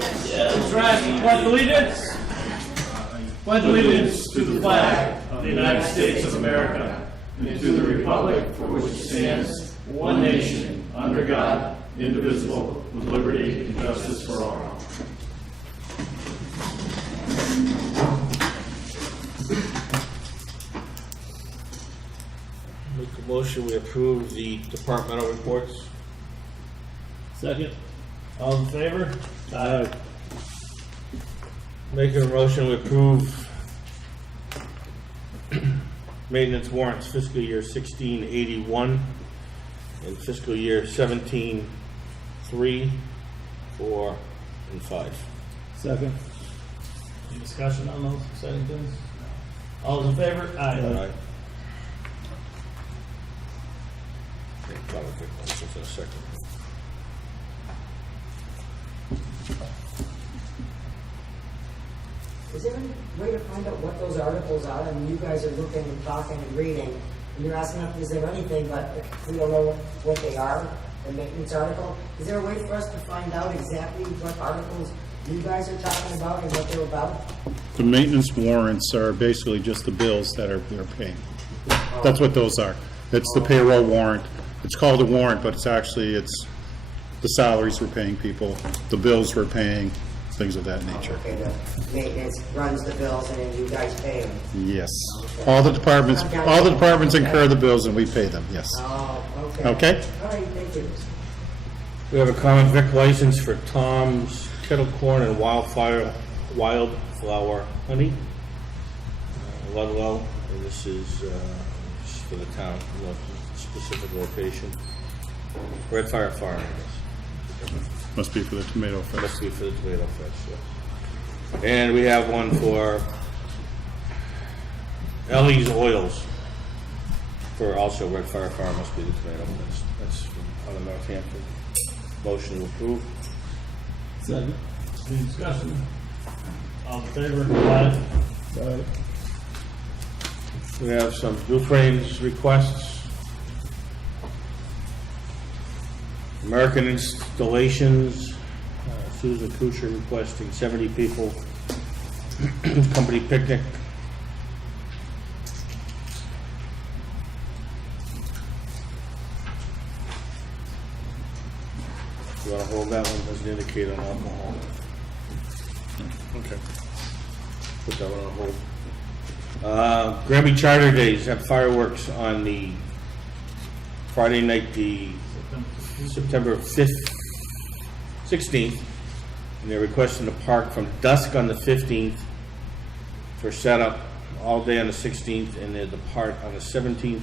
That's right. Pledge allegiance. Pledge allegiance to the flag of the United States of America and to the republic for which it stands, one nation, under God, indivisible, with liberty and justice for all. Make a motion, we approve the departmental reports. Second. All in favor? Aye. Making a motion, we approve maintenance warrants fiscal year 1681 and fiscal year 17 3, 4, and 5. Second. Any discussion on those exciting things? All those in favor? Aye. Aye. I'll take one just in a second. Is there any way to find out what those articles are? I mean, you guys are looking and talking and reading, and you're asking if is there anything, but if we don't know what they are, the maintenance article, is there a way for us to find out exactly what articles you guys are talking about and what they're about? The maintenance warrants are basically just the bills that they're paying. That's what those are. It's the payroll warrant. It's called a warrant, but it's the salaries we're paying people, the bills we're paying, things of that nature. Okay, the maintenance runs the bills and then you guys pay them. Yes. All the departments incur the bills and we pay them, yes. Oh, okay. Okay? All right, thank you. We have a common vic license for Tom's Kettle Corn and Wildflower Honey, Ludlow, and this is for the town, no specific location. Red Fire Farm, I guess. Must be for the tomato fest. Must be for the tomato fest, yeah. And we have one for Ellie's Oils for also Red Fire Farm, must be the tomato fest. That's from out of Northampton. Motion to approve. Second. Any discussion? All in favor? Aye. Aye. We have some Dufresne's requests. American Installations, Susan Kuchar requesting 70 people, company picnic. You want to hold that one, doesn't indicate on alcohol. Okay. Put that one on hold. Granby Charter Days have fireworks on the Friday night, the September 5th, 16th, and they're requesting to park from dusk on the 15th for setup all day on the 16th, and they depart on the 17th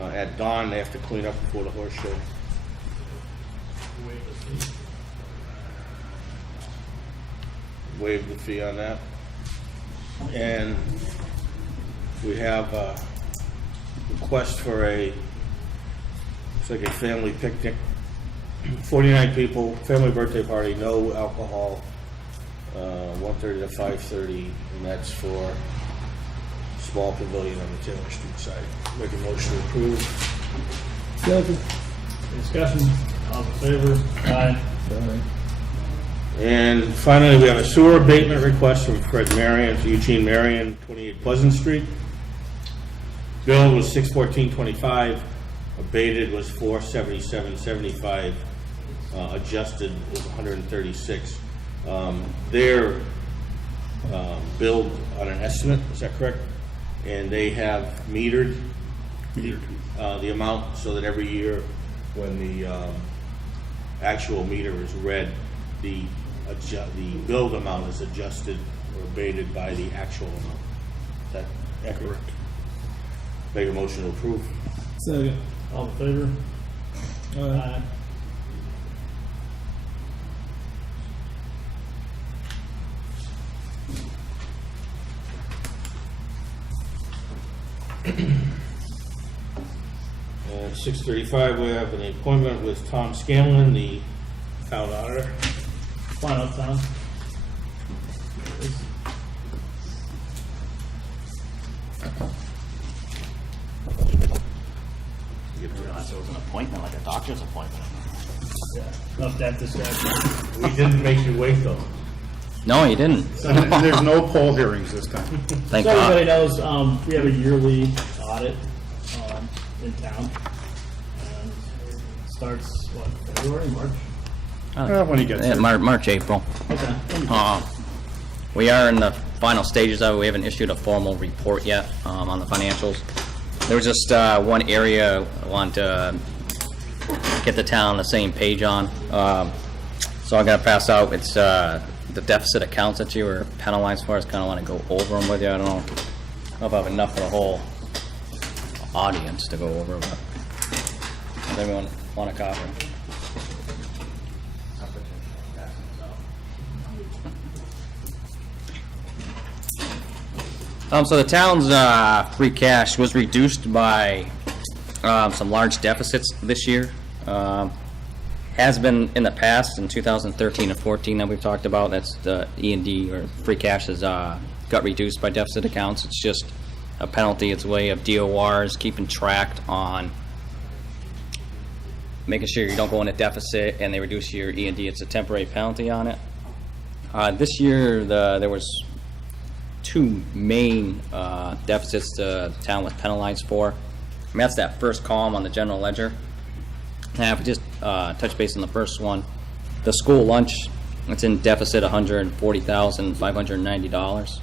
at dawn. They have to clean up before the horse show. Waive the fee on that. And we have a request for looks like a family picnic, 49 people, family birthday party, no alcohol, 1:30 to 5:30, and that's for small pavilion on the Taylor Street side. Make a motion to approve. Second. Any discussion? All in favor? Aye. Aye. And finally, we have a sewer abatement request from Fred Marion, Eugene Marion, 28 Pleasant Street. Bill was $614.25. Abated was $477.75. Adjusted was $136. They're billed on an estimate. Is that correct? And they have metered the amount so that every year when the actual meter is read, the billed amount is adjusted or abated by the actual amount. Is that accurate? Make a motion to approve. Second. All in favor? Aye. At 6:35, we have an appointment with Tom Scanlon, the town auditor. Come on up, Tom. So it was an appointment, like a doctor's appointment. Yeah. Enough that distraction. We didn't make you wait though. No, you didn't. And there's no poll hearings this time. Thank So everybody God. knows, we have a yearly audit, in town. And it starts, what, February, March? When he gets Yeah, there. March, April. Okay. We are in the final stages of it. We haven't issued a formal report yet on the financials. There was just one area I want to get the town on the same page on. So I'm going to pass out. It's the deficit accounts that you were penalized for. I just kind of want to go over them with you. I don't know if I have enough for the whole audience to go over, but does anyone want a copy? So the town's free cash was reduced by some large deficits this year. Has been in the past, in 2013 and 14 that we've talked about. That's the E&D, or free cash, has got reduced by deficit accounts. It's just a penalty. It's a way of DORs keeping track on making sure you don't go into deficit and they reduce your E&D. It's a temporary penalty on it. This year, there was two main deficits the town was penalized for. I mean, that's that first column on the general ledger. And if we just touch base on the first one, the school lunch, it's in deficit $140,590.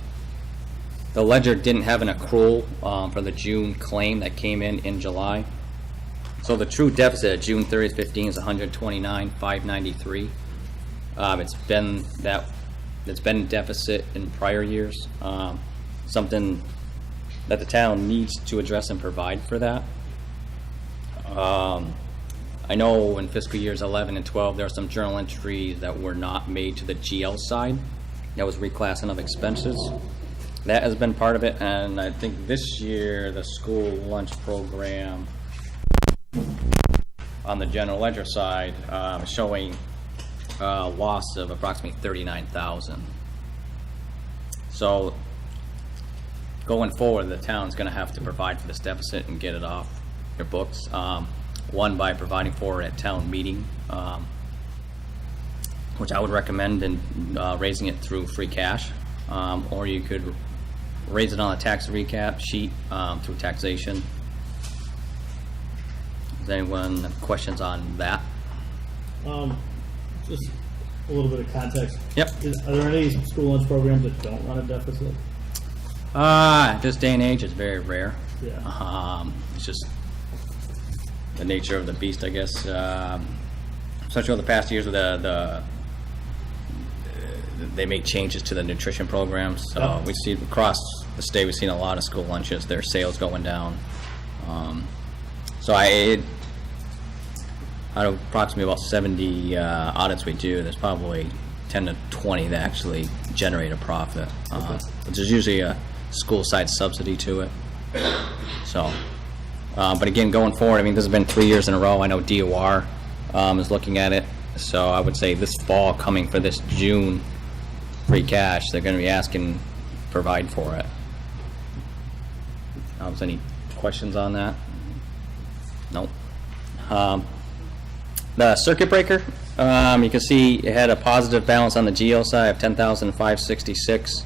The ledger didn't have an accrual for the June claim that came in July. So the true deficit at June 30th, 15 is $129,593. It's been in deficit in prior years. Something that the town needs to address and provide for that. I know in fiscal years 11 and 12, there are some journal entries that were not made to the GL side. That was reclassing of expenses. That has been part of it, and I think this year the school lunch program on the general ledger side is showing a loss of approximately $39,000. So going forward, the town's going to have to provide for this deficit and get it off your books. One, by providing for it at town meeting, which I would recommend, and raising it through free cash, or you could raise it on a tax recap sheet through taxation. Does anyone have questions on that? Just a little bit of context. Yep. Are there any school lunch programs that don't run a deficit? This day and age, it's very rare. Yeah. It's just the nature of the beast, I guess. Especially over the past years with they make changes to the nutrition programs. So Yeah. we see across the state, we've seen a lot of school lunches, their sales going down. So out of approximately about 70 audits we do, there's probably 10 to 20 that actually generate a profit. There's usually a school side subsidy to it. So, but again, going forward, I mean, this has been 3 years in a row. I know DOR is looking at it. So I would say this fall, coming for this June free cash, they're going to be asking provide for it. Is any questions on that? Nope. The circuit breaker, you can see it had a positive balance on the GL side of $10,566.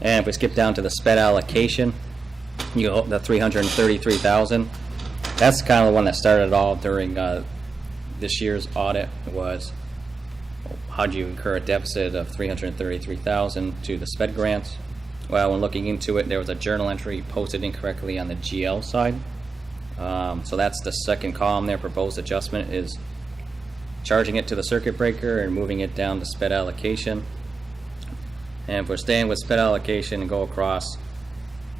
And if we skip down to the sped allocation, you go the $333,000. That's kind of the one that started it all during this year's audit. Was how do you incur a deficit of $333,000 to the sped grants? Well, when looking into it, there was a journal entry posted incorrectly on the GL side. So that's the second column there. Proposed adjustment is charging it to the circuit breaker and moving it down to sped allocation. And if we're staying with sped allocation and go across,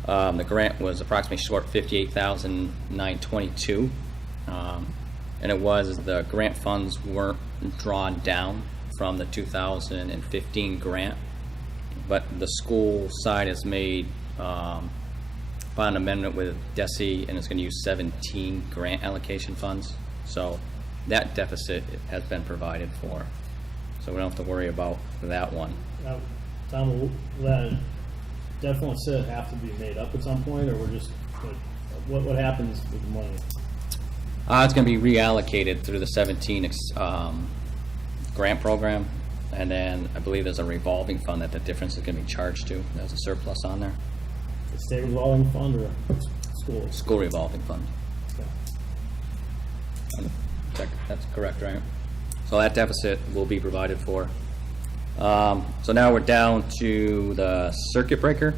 the grant was approximately short $58,922. And it was the grant funds weren't drawn down from the 2015 grant, but the school side has made an amendment with DESE, and it's going to use 17 grant allocation funds. So that deficit has been provided for. So we don't have to worry about that one. Now, Tom, will that deficit have to be made up at some point, or we're just, what happens with the money? It's going to be reallocated through the 17 grant program, and then I believe there's a revolving fund that the difference is gonna be charged to. There's a surplus on there. The state revolving fund or schools? School revolving fund. That's correct, right? So that deficit will be provided for. So now we're down to the circuit breaker,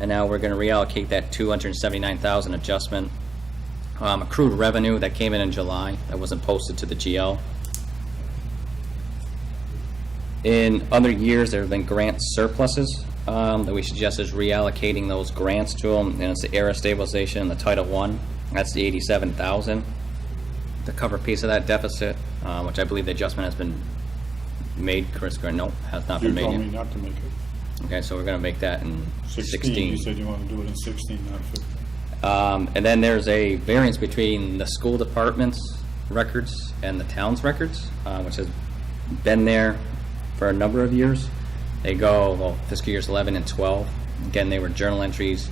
and now we're gonna reallocate that 279,000 adjustment. Accrued revenue that came in July, that wasn't posted to the GL. In other years, there have been grant surpluses, that we suggest is reallocating those grants to them, and it's the era stabilization and the Title I, that's the 87,000. To cover a piece of that deficit, which I believe the adjustment has been made, Chris, no, has not You been made told me yet. not to make it. Okay, so we're gonna make that in 16. You said you want to do it in 16, not 15. And then there's a variance between the school department's records and the town's records, which has been there for a number of years. They go, well, fiscal years 11 and 12. Again, they were journal entries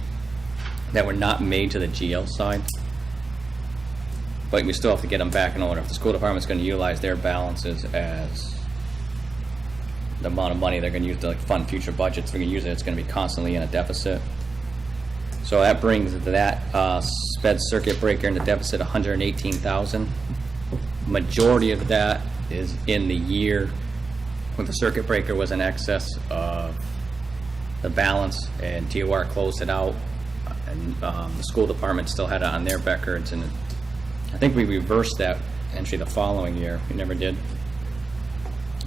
that were not made to the GL side. But we still have to get them back in order. If the school department's gonna utilize their balances as the amount of money they're gonna use to like fund future budgets, they're gonna use it, it's gonna be constantly in a deficit. So that brings that sped circuit breaker in the deficit 118,000. Majority of that is in the year when the circuit breaker was in excess of the balance and DOR closed it out, and the school department still had it on their records, and I think we reversed that entry the following year. We never did.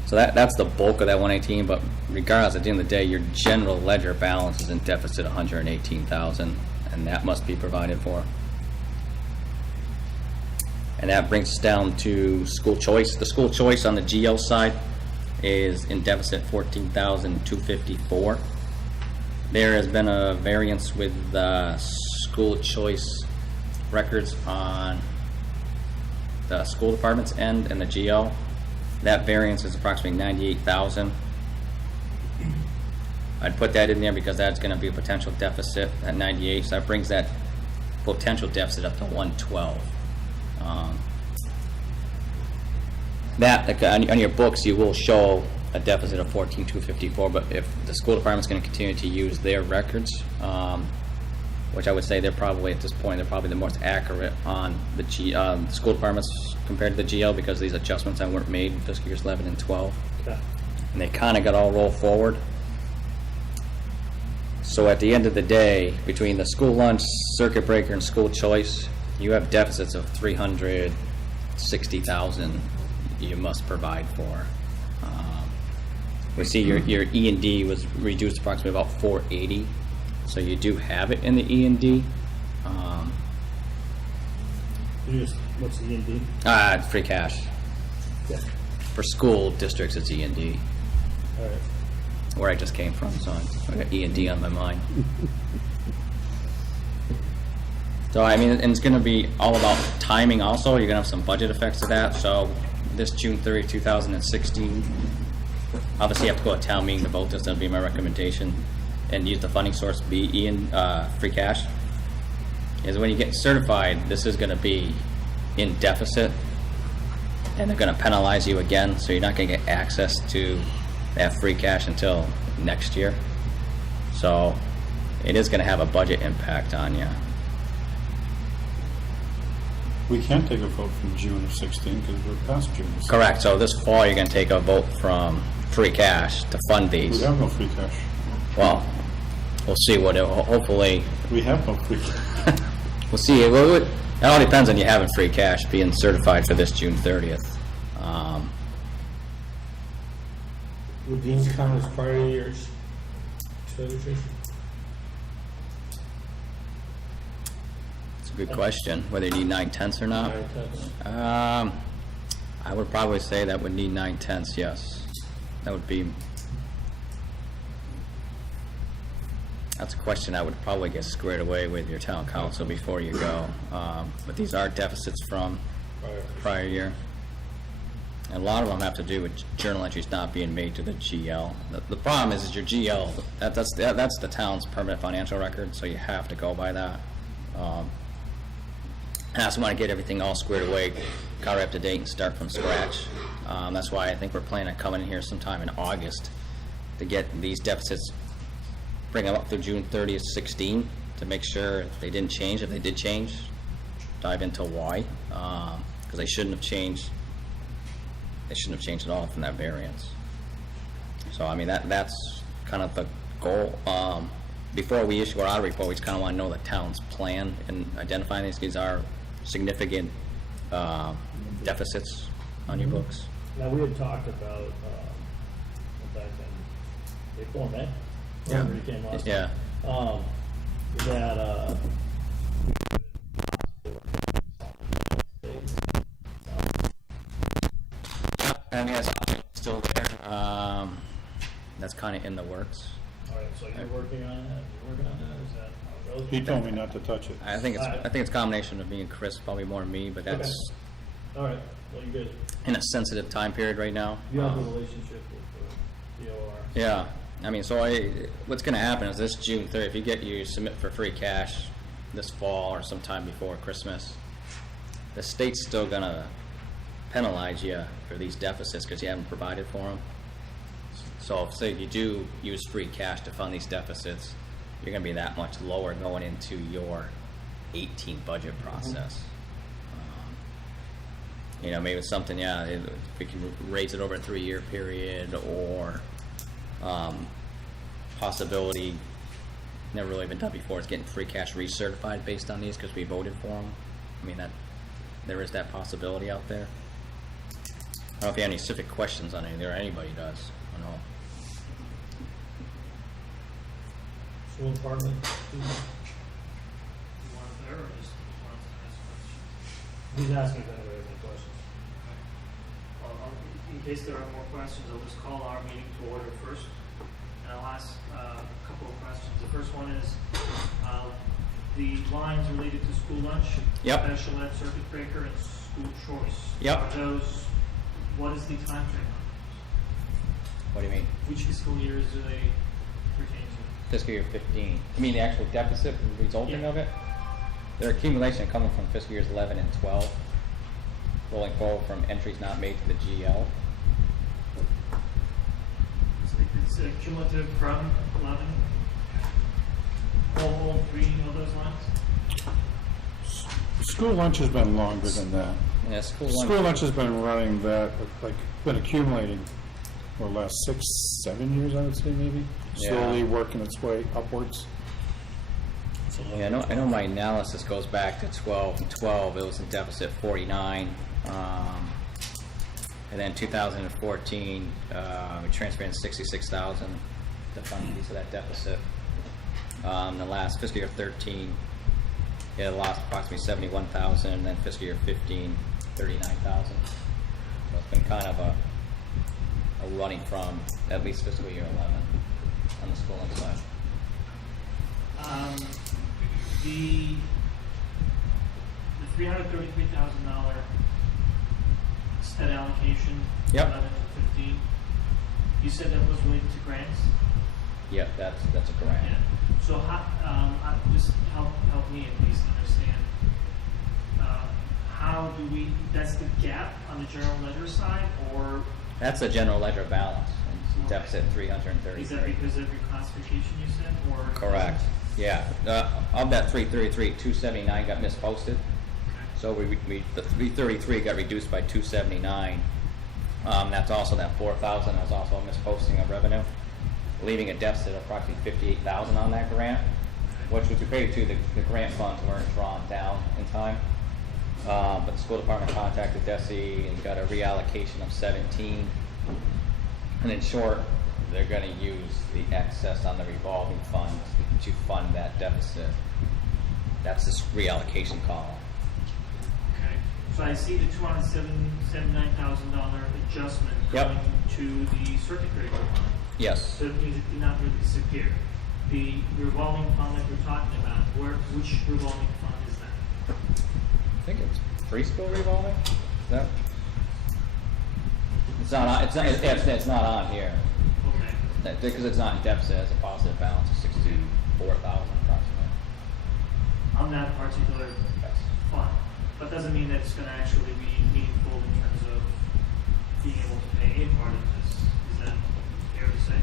So that's the bulk of that 118, but regardless, at the end of the day, your general ledger balance is in deficit 118,000, and that must be provided for. And that brings us down to school choice. The school choice on the GL side is in deficit 14,254. There has been a variance with the school choice records on the school department's end and the GL. That variance is approximately 98,000. I'd put that in there because that's going to be a potential deficit at 98, so that brings that potential deficit up to 112. That on your books you will show a deficit of 14,254, but if the school department's going to continue to use their records, which I would say they're probably at this point they're probably the most accurate on the school departments compared to the GL, because these adjustments that weren't made in fiscal years 11 and 12, Okay. and they kind of got all rolled forward. So at the end of the day, between the school lunch, circuit breaker, and school choice, you have deficits of 360,000 you must provide for. We see your E&D was reduced approximately about 480, so you do have it in the E&D. What's the E&D? Free cash. Yeah. For school districts, it's E&D, All right. where I just came from, so I got E&D on my mind. So, I mean, and it's gonna be all about timing also. You're gonna have some budget effects of that. So this June 30, 2016, obviously you have to go to town meeting to vote this. That'll be my recommendation. And use the funding source be free cash. Is when you get certified, this is gonna be in deficit, and they're gonna penalize you again, so you're not gonna get access to that free cash until next year. So it is gonna have a budget impact on you. We can't take a vote from June of 16 because we're past June of 16. Correct, so this fall, you're gonna take a vote from free cash to fund We these. have no free cash. Well, we'll see what, hopefully, We have no free cash. we'll see. It all depends on you having free cash being certified for this June 30th. Would these count as prior years expenditures? It's a good question, whether you need 9/10 or not. 9/10. I would probably say that would need 9/10, yes. That would be, that's a question I would probably get squared away with your town council before you go. But these are deficits from prior year. And a lot of them have to do with journal entries not being made to the GL. The problem is your GL, that's the town's permanent financial record, so you have to go by that. And I just want to get everything all squared away car up to date and start from scratch. That's why I think we're planning on coming in here sometime in August to get these deficits, bring them up through June 30th, 16, to make sure they didn't change. If they did change, dive into why, because they shouldn't have changed. They shouldn't have changed at all from that variance. So, I mean, that's kind of the goal. Before we issue our audit report, we just kind of want to know the town's plan in identifying these are significant deficits on your books. Now, we had talked about, back in April or May, whenever you came last Yeah. time, that, I mean, that's still there. That's kind of in the works. all right, so you're working on that, is that how it goes? He told me not to touch it. I think it's a combination of me and Chris, probably more me, but that's All right, well, you guys, in a sensitive time period right now. you have a relationship with the DOR. Yeah, I mean, so what's going to happen is this June 3rd, if you get your submit for free cash this fall or sometime before Christmas, the state's still going to penalize you for these deficits because you haven't provided for them. So if, say, you do use free cash to fund these deficits, you're going to be that much lower going into your 18 budget process. You know, maybe it's something, yeah, if we can raise it over a 3-year period, or possibility, never really been done before, is getting free cash recertified based on these because we voted for them. I mean, there is that possibility out there. I don't know if you have any specific questions on any there, or anybody does. I don't know. School department, You want there or just want to ask questions? he's asking if anybody has any questions. Well, in case there are more questions, I'll just call our meeting to order first, and I'll ask a couple of questions. The first one is the lines related to school lunch, Yep. special ed, circuit breaker, and school choice. Yep. Are those? What is the time frame on What do you mean? those? Which fiscal years do they pertain to? Fiscal year 15. You mean the actual deficit resulting Yeah. of it? Their accumulation coming from fiscal years 11 and 12, rolling forward from entries not made to the GL. It's cumulative from 11. All three of those lines. School lunch has been longer than that. Yeah, school School lunch has been running that, like, been accumulating for the last 6-7 years, I would say, maybe. Yeah. Slowly working its way upwards. Yeah, I know my analysis goes back to 12. In 12, it was in deficit 49. And then 2014, we transferred in 66,000 to fund a piece of that deficit. The last fiscal year 13, it lost approximately 71,000, and then fiscal year 15, 39,000. So it's been kind of a running from at least fiscal year 11 on the schooling side. The $333,000 STED allocation, Yep. 11 to 15. You said that was related to grants. Yep, that's a grant. Yeah. So just help me at least understand. How do we? That's the gap on the general ledger side, or That's the general ledger balance, and it's deficit 333. is that because of your classification you said, or Correct. Yeah. Of that 333, 279 got misposted. So the 333 got reduced by 279. That's also that 4,000. That's also a misposting of revenue, leaving a deficit of approximately 58,000 on that grant, which was paid to the grant funds weren't drawn down in time. But the school department contacted DESI and got a reallocation of 17. And in short, they're going to use the excess on the revolving funds to fund that deficit. That's this reallocation column. Okay. So I see the $279,000 adjustment Yep. going to the circuit breaker fund. Yes. So it means it did not really disappear. The revolving fund that we're talking about, which revolving fund is that? I think it's preschool revolving. Is that? It's not on. It's not on here Okay. because it's not in deficit. It's a positive balance of 64,000 approximately. On that particular Yes. fund. but doesn't mean that it's gonna actually be meaningful in terms of being able to pay a part of this. Is that fair to say?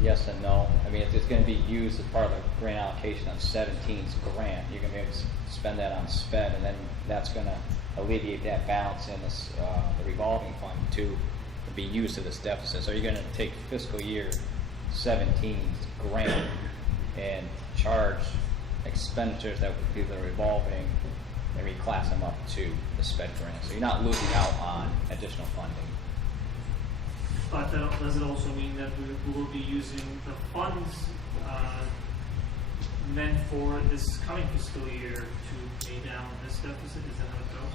Yes and no. I mean, if it's gonna be used as part of a grant allocation on 17's grant, you're gonna be able to spend that on sped, and then that's gonna alleviate that balance in this, the revolving fund to be used to this deficit. So you're gonna take fiscal year 17's grant and charge expenditures that would be the revolving and reclass them up to the sped grant. So you're not losing out on additional funding. But does it also mean that we will be using the funds meant for this coming fiscal year to pay down this deficit? Is that how it goes?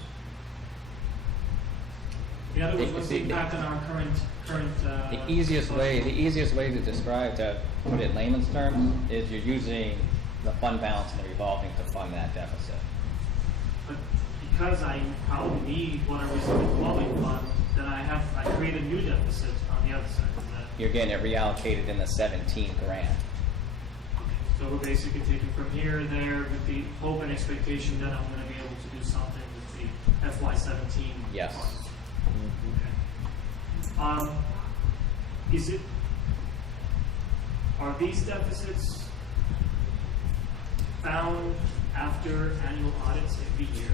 In other words, what's the impact on our current? The easiest way to describe, to put it in layman's terms, is you're using the fund balance and the revolving to fund that deficit. But because I probably need whatever is in the revolving fund, then I create a new deficit on the other side. Is that? You're getting it reallocated in the 17 grant. So we're basically taking from here and there with the hope and expectation that I'm going to be able to do something with the FY17. Yes. funds. Okay. Are these deficits found after annual audits every year?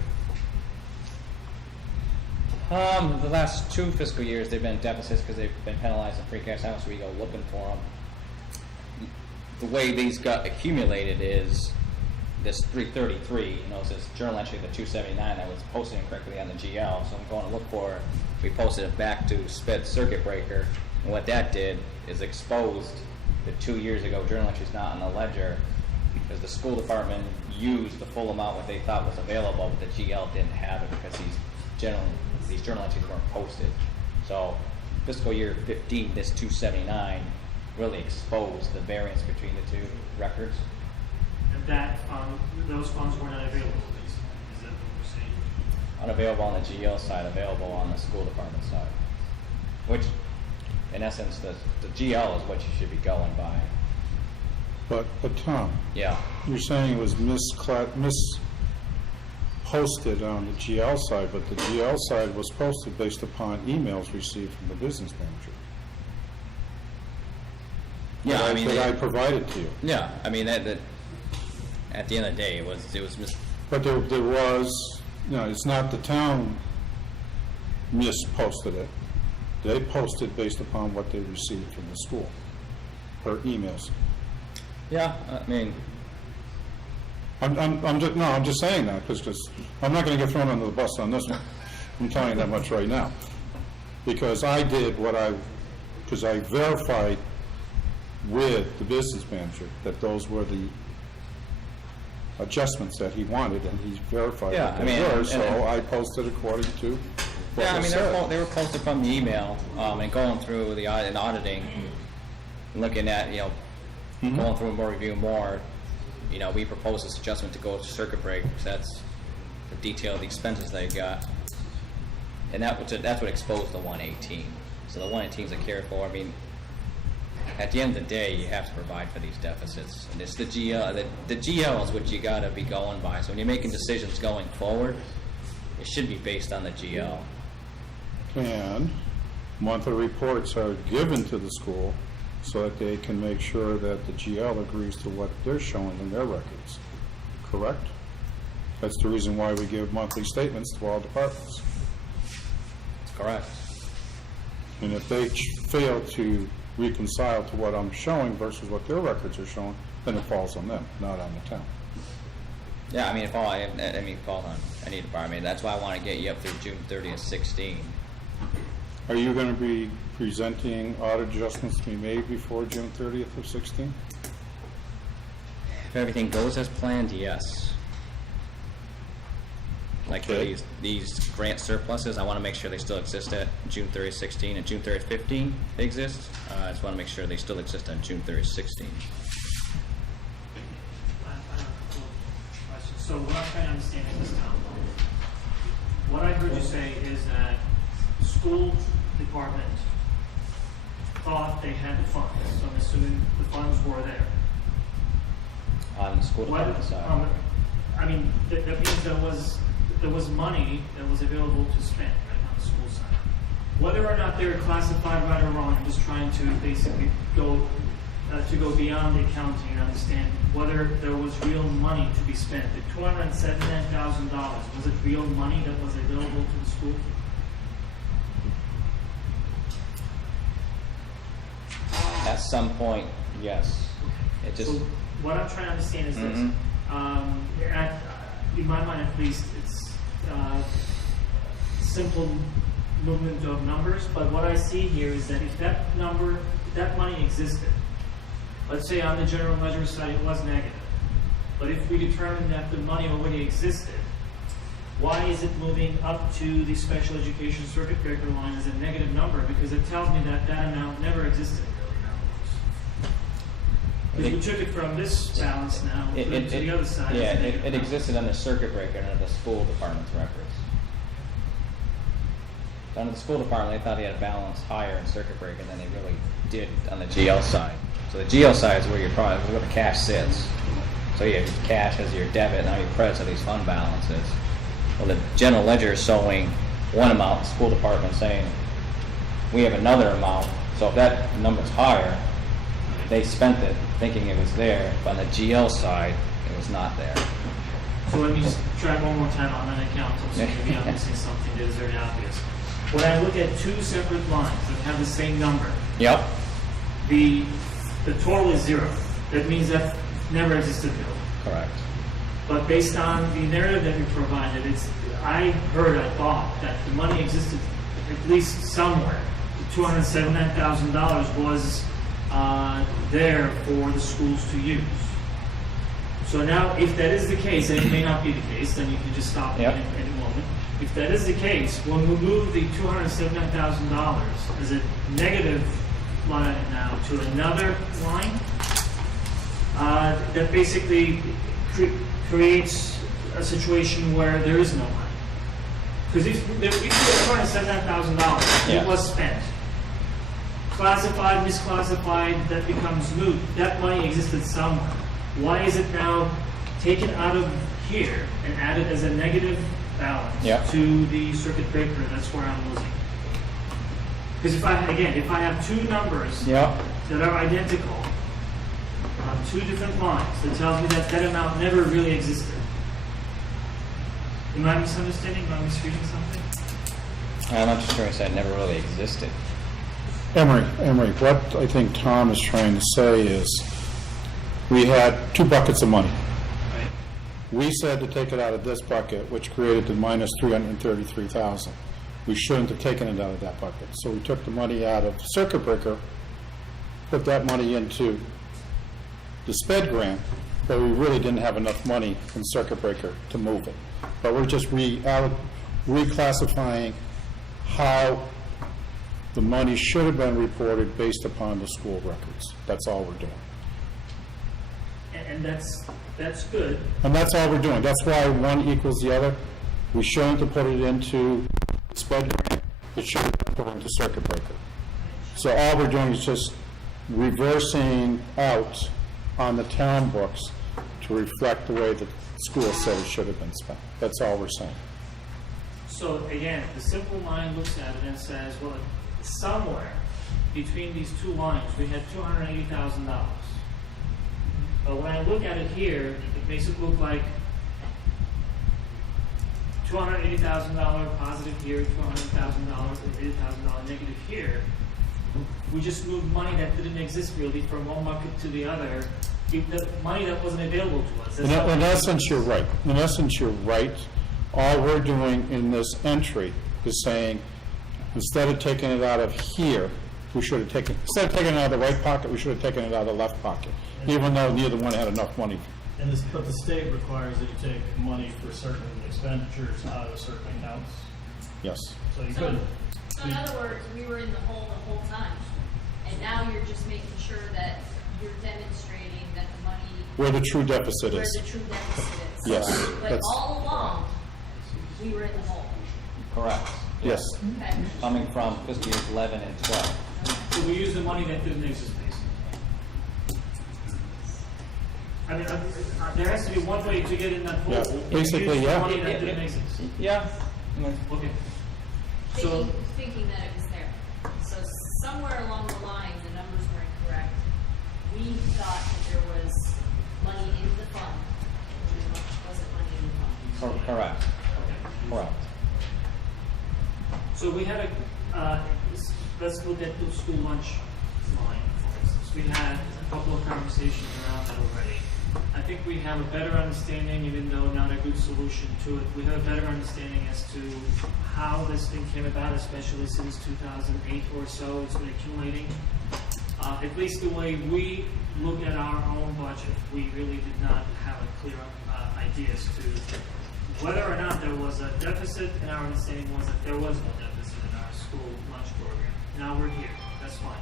The last 2 fiscal years, they've been deficits because they've been penalized in free cash out, so we go looking for them. The way these got accumulated is this 333, this journal entry, the 279 that was posted incorrectly on the GL, so I'm going to look for it. We posted it back to sped circuit breaker, and what that did is exposed the 2 years ago journal entries not on the ledger, because the school department used the full amount what they thought was available, but the GL didn't have it because these journal entries weren't posted. So fiscal year 15, this 279 really exposed the variance between the two records. And those funds were not available, basically. Is that what we're saying? Unavailable on the GL side, available on the school department side. Which, in essence, the GL is what you should be going by. But Tom, Yeah. you're saying it was posted on the GL side, but the GL side was posted based upon emails received from the business manager. Yeah, I mean, that I provided to you. yeah, I mean, that at the end of the day, it was But there was, it's not the town misposted it. They posted based upon what they received from the school, or emails. yeah, I mean, I'm just saying that, because I'm not gonna get thrown under the bus on this one. I'm telling you that much right now. Because I did because I verified with the business manager that those were the adjustments that he wanted, and he verified Yeah, that I they mean, were, and- so I posted according to what yeah, I was mean, said. they were posted from the email, and going through the audit and auditing, looking at, going through more, reviewing more, we proposed this adjustment to go to circuit break, because that's the detail of the expenses they got. And that's what exposed the 118. So the 118s are carried forward. I mean, at the end of the day, you have to provide for these deficits. And it's the GL. The GL is what you got to be going by. So when you're making decisions going forward, it should be based on the GL. And monthly reports are given to the school so that they can make sure that the GL agrees to what they're showing in their records. Correct? That's the reason why we give monthly statements to all departments. That's correct. And if they fail to reconcile to what I'm showing versus what their records are showing, then it falls on them, not on the town. Yeah, I mean, it falls on any department. That's why I want to get you up through June 30th, 16. Are you going to be presenting audit adjustments to be made before June 30th of 16? If everything goes as planned, yes. Like for Okay. these grant surpluses, I want to make sure they still exist at June 30th, 16, and June 30th, 15 they exist. I just want to make sure they still exist on June 30th, 16. I have a couple of questions. So what I'm trying to understand is this, Tom. What I heard you say is that the school department thought they had the funds, so I'm assuming the funds were there. on the school What, department side. I mean, that means there was money that was available to spend, right, on the school side. Whether or not they're classified right or wrong, I'm just trying to basically go beyond the accounting and understand whether there was real money to be spent. The $279,000, was it real money that was available to the school? At some point, yes. It just, So what I'm trying to understand is this. In my mind at least, it's simple movement of numbers, but what I see here is that if that money existed, let's say on the general ledger side it was negative, but if we determine that the money already existed, why is it moving up to the special education circuit breaker line as a negative number? Because it tells me that that amount never existed. Because we took it from this balance now to the other side. Yeah, as a negative it number. existed under circuit breaker and under the school department's records. Under the school department, they thought he had a balance higher in circuit breaker than they really did on the GL side. So the GL side is where where the cash sits. So you have cash as your debit, now your credits are these fund balances. Well, the general ledger is showing one amount, the school department saying, we have another amount. So if that number's higher, they spent it thinking it was there, but on the GL side, it was not there. So let me just try one more time on that account, so maybe I'm missing something that is very obvious. When I look at two separate lines that have the same number, Yep. the total is zero. That means that never existed bill. Correct. But based on the narrative that you provided, I thought that the money existed at least somewhere. The $279,000 was there for the schools to use. So now, if that is the case, and it may not be the case, then you can just stop me Yep. at any moment. If that is the case, when we move the $279,000 as a negative line now to another line, that basically creates a situation where there is no money. Because if the $279,000, Yeah. it was spent. Classified, misclassified, that becomes moot. That money existed somewhere. Why is it now taken out of here and added as a negative balance Yeah. to the circuit breaker? That's where I'm losing. Because if I have two numbers Yep. that are identical on two different lines, that tells me that that amount never really existed. Am I misunderstanding? Am I misreading something? I'm not just sure I said it never really existed. Emery, what I think Tom is trying to say is, we had two buckets of money. Right. We said to take it out of this bucket, which created the minus 333,000. We shouldn't have taken it out of that bucket. So we took the money out of circuit breaker, put that money into the sped grant, but we really didn't have enough money in circuit breaker to move it. But we're just reclassifying how the money should have been reported based upon the school records. That's all we're doing. And that's good. And that's all we're doing. That's why one equals the other. We shouldn't have put it into sped grant. It should have been put into circuit breaker. So all we're doing is just reversing out on the town books to reflect the way the school said it should have been spent. That's all we're saying. So again, the simple mind looks at it and says, well, somewhere between these two lines, we had $280,000. But when I look at it here, it makes it look like $280,000 positive here, $200,000, $80,000 negative here. We just moved money that didn't exist really from one bucket to the other. The money that wasn't available to us. That's In essence, you're right. In essence, you're right. All we're doing in this entry is saying, instead of taking it out of here, we should have taken, instead of taking it out of the right pocket, we should have taken it out of the left pocket, even though neither one had enough money. But the state requires that you take money for certain expenditures out of certain accounts. Yes. So you So, could. so in other words, we were in the hole the whole time, and now you're just making sure that you're demonstrating that the money, Where the true deficit where is. the true deficit is. Yes, But that's- all along, we were in the hole. Correct. Yes. Okay. Coming from fiscal years 11 and 12. So we use the money that didn't exist, basically. I mean, there has to be one way to get in that hole. Yeah, basically, Use the yeah. money that didn't make sense. Yeah. Okay. So, Thinking that it was there. So somewhere along the line, the numbers were incorrect. We thought that there was money in the fund. There wasn't money in the fund. Correct. Correct. so we had let's look at the school lunch line, for instance. We had a couple of conversations around that already. I think we have a better understanding, even though not a good solution to it, we have a better understanding as to how this thing came about, especially since 2008 or so. It's been accumulating. At least the way we look at our own budget, we really did not have a clear idea as to whether or not there was a deficit, and our understanding was that there was no deficit in our school lunch program. Now we're here. That's fine.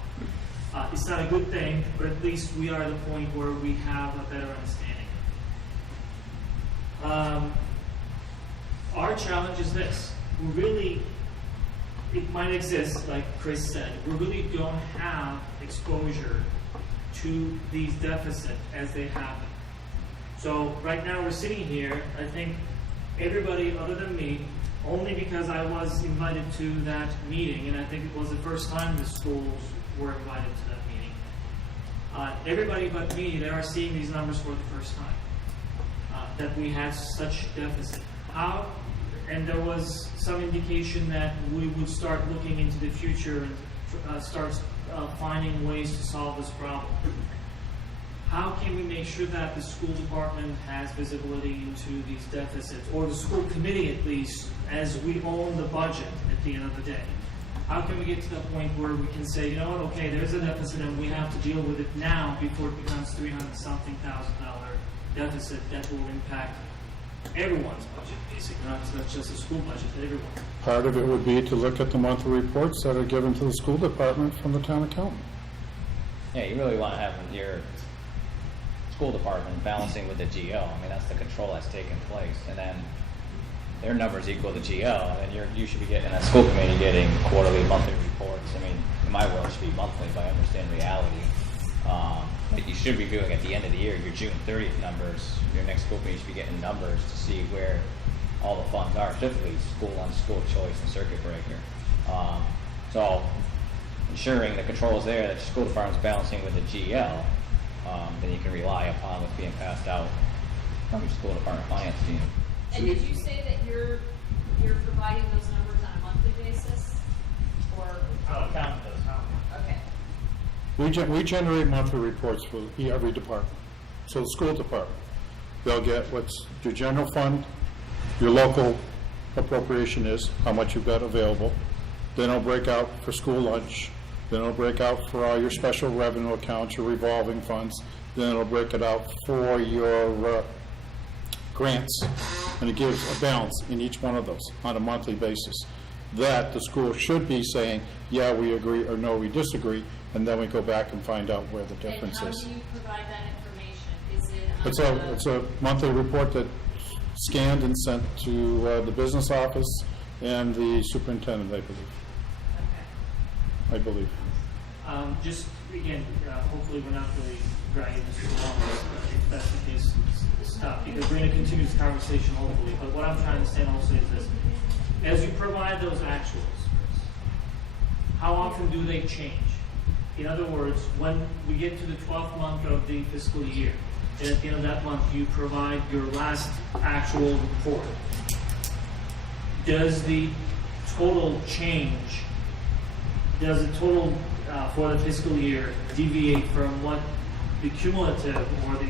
It's not a good thing, but at least we are at the point where we have a better understanding. Our challenge is this. We really, it might exist, like Chris said, we really don't have exposure to these deficits as they happen. So right now we're sitting here, I think everybody other than me, only because I was invited to that meeting, and I think it was the first time the schools were invited to that meeting. Everybody but me, they are seeing these numbers for the first time, that we had such deficit. How? And there was some indication that we would start looking into the future and start finding ways to solve this problem. How can we make sure that the school department has visibility into these deficits, or the school committee at least, as we own the budget at the end of the day? How can we get to the point where we can say, you know what, okay, there's a deficit and we have to deal with it now before it becomes $300-something thousand deficit that will impact everyone's budget, basically, not just the school budget, but everyone. Part of it would be to look at the monthly reports that are given to the school department from the town accountant. Yeah, you really want to have your school department balancing with the GO. I mean, that's the control that's taking place. And then their numbers equal the GO, and then you should be getting, a school committee getting quarterly, monthly reports. I mean, in my world, it should be monthly, but I understand reality. But you should be doing at the end of the year, your June 30th numbers. Your next school committee should be getting numbers to see where all the funds are, specifically school lunch, school choice, and circuit breaker. So ensuring the controls there, that the school department's balancing with the GL, then you can rely upon what's being passed out from your school department finance team. And did you say that you're providing those numbers on a monthly basis? Or? Accountant does, Okay. We generate monthly reports for every department. So the school department, they'll get what's your general fund, your local appropriation is, how much you've got available. Then it'll break out for school lunch. Then it'll break out for all your special revenue accounts, your revolving funds. Then it'll break it out for your grants. And it gives a balance in each one of those on a monthly basis. That the school should be saying, yeah, we agree, or no, we disagree, and then we go back and find out where the difference And is. how do you provide that information? Is it on It's a monthly report that's scanned and sent to the business office and the superintendent, I believe. Okay. I believe. Just, again, hopefully we're not really dragging this too long, but if that's the case, stop, because we're going to continue this conversation hopefully. But what I'm trying to say also is this. As you provide those actuals, how often do they change? In other words, when we get to the 12th month of the fiscal year, and at the end of that month you provide your last actual report, does the total change, does the total for the fiscal year deviate from what the cumulative or the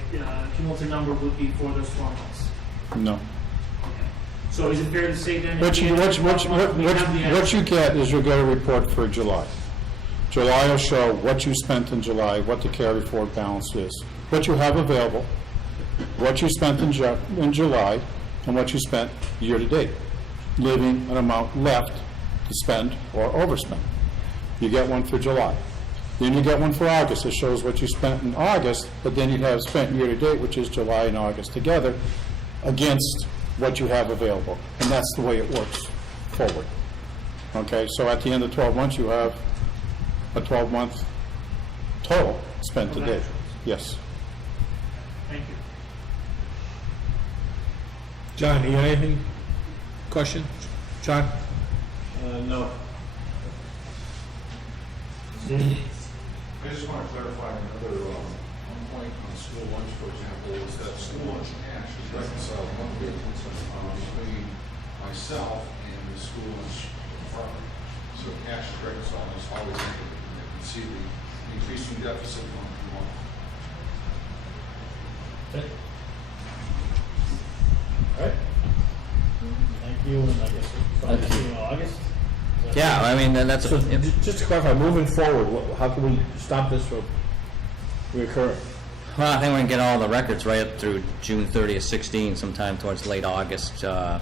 cumulative number would be for those 12 months? No. Okay. So is it fair to say then? What you get is you'll get a report for July. July will show what you spent in July, what the carry forward balance is, what you have available, what you spent in July, and what you spent year to date, leaving an amount left to spend or overspend. You get one for July. Then you get one for August. It shows what you spent in August, but then you have spent year to date, which is July and August together, against what you have available. And that's the way it works forward. Okay, so at the end of 12 months, you have a 12-month total spent to date. Yes. Thank you. John, you got anything? Question? John? No. I just want to clarify another point on school lunch, for example, is that school lunch cash is reconciled monthly between myself and the school lunch department. So cash is reconciled, it's always, you can see the increasing deficit month to month. Okay. All right. Thank you, and I guess we'll probably see you in August. Is that Yeah, I mean, that's So, a, just to clarify, moving forward, how can we stop this from reoccurring? well, I think we can get all the records right up through June 30th, 16, sometime towards late August, call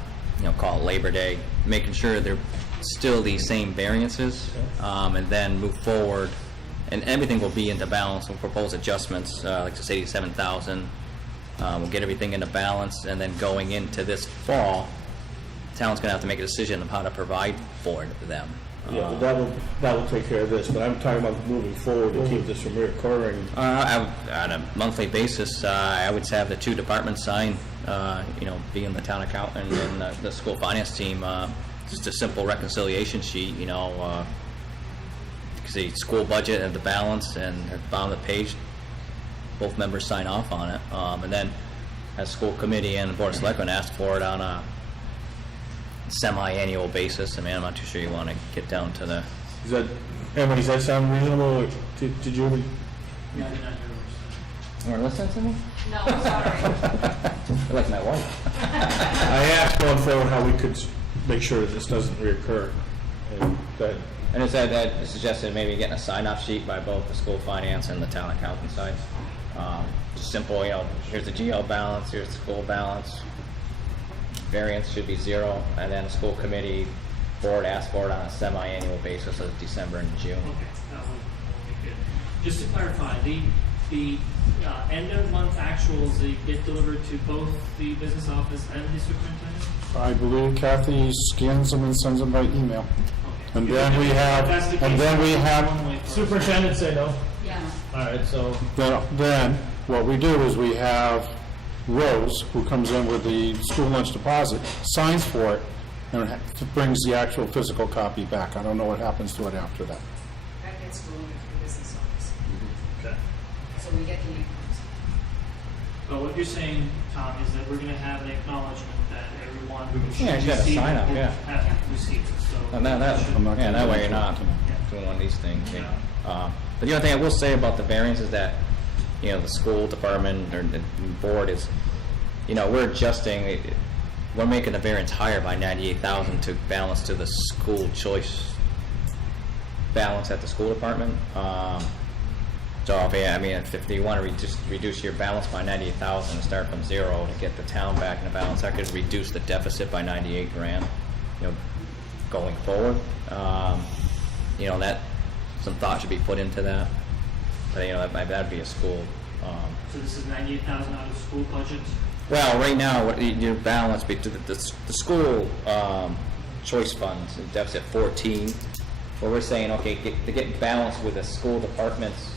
it Labor Day, making sure they're still the same variances, and then move forward, and everything will be into balance. We'll propose adjustments, like this 87,000. We'll get everything into balance, and then going into this fall, town's gonna have to make a decision of how to provide for it to them. Yeah, but that will take care of this, but I'm talking about moving forward to keep this from reoccurring. On a monthly basis, I would have the two departments sign, being the town accountant and the school finance team, just a simple reconciliation sheet, the school budget and the balance, and at the bottom of the page, both members sign off on it. And then, as school committee and the board of selectmen ask for it on a semi-annual basis. I mean, I'm not too sure you want to get down to the, Is that, Emily, does that sound reasonable to Julie? 99 euros. you want to listen to me? No, I'm sorry. I like my wife. I asked going forward how we could make sure that this doesn't reoccur. And that, And it said that it suggested maybe getting a sign-off sheet by both the school finance and the town accountant side. Just simple, here's the GL balance, here's the school balance. Variance should be 0, and then the school committee board asks for it on a semi-annual basis of December and June. Okay, that would be good. Just to clarify, the end of month actuals, they get delivered to both the business office and the superintendent? I believe Kathy scans them and sends them by email. Okay. And then we have, That's the and then we case. have, One way for us. Superintendent say no. Yeah. All right, so then what we do is we have Rose, who comes in with the school lunch deposit, signs for it, and brings the actual physical copy back. I don't know what happens to it after that. That gets delivered to the business office, okay. so we get the incomes. But what you're saying, Tom, is that we're gonna have an acknowledgement that everyone who should Yeah, you gotta receive sign up, it yeah. have received it, so. And that, I'm not gonna that do way it you're not tonight. doing one of these things, But the only thing I will say about the variance is that, the school department or the board is, we're adjusting, we're making the variance higher by 98,000 to balance to the school choice balance at the school department. If you want to reduce your balance by 98,000 and start from 0 to get the town back in the balance, that could reduce the deficit by 98 grand, going forward. That, some thought should be put into that. But, that'd be a school, So this is 98,000 out of the school budget? well, right now, your balance between the school choice funds, in deficit 14, where we're saying, okay, to get balanced with the school department's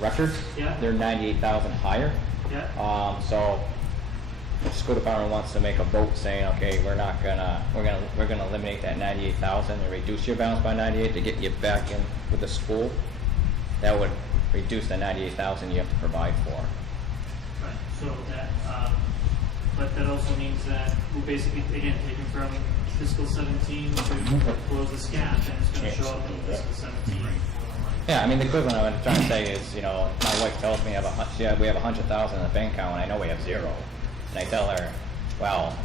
records, Yeah. they're 98,000 higher. Yeah? So if the school department wants to make a vote saying, okay, we're gonna eliminate that 98,000 and reduce your balance by 98 to get you back in with the school, that would reduce the 98,000 you have to provide for. Right, so that, but that also means that we're basically, again, taking from fiscal 17 to close this gap, and it's gonna show up in fiscal 17. Yeah, the equivalent of what I'm trying to say is, my wife tells me we have 100,000 in the bank account, and I know we have 0. And I tell her, well,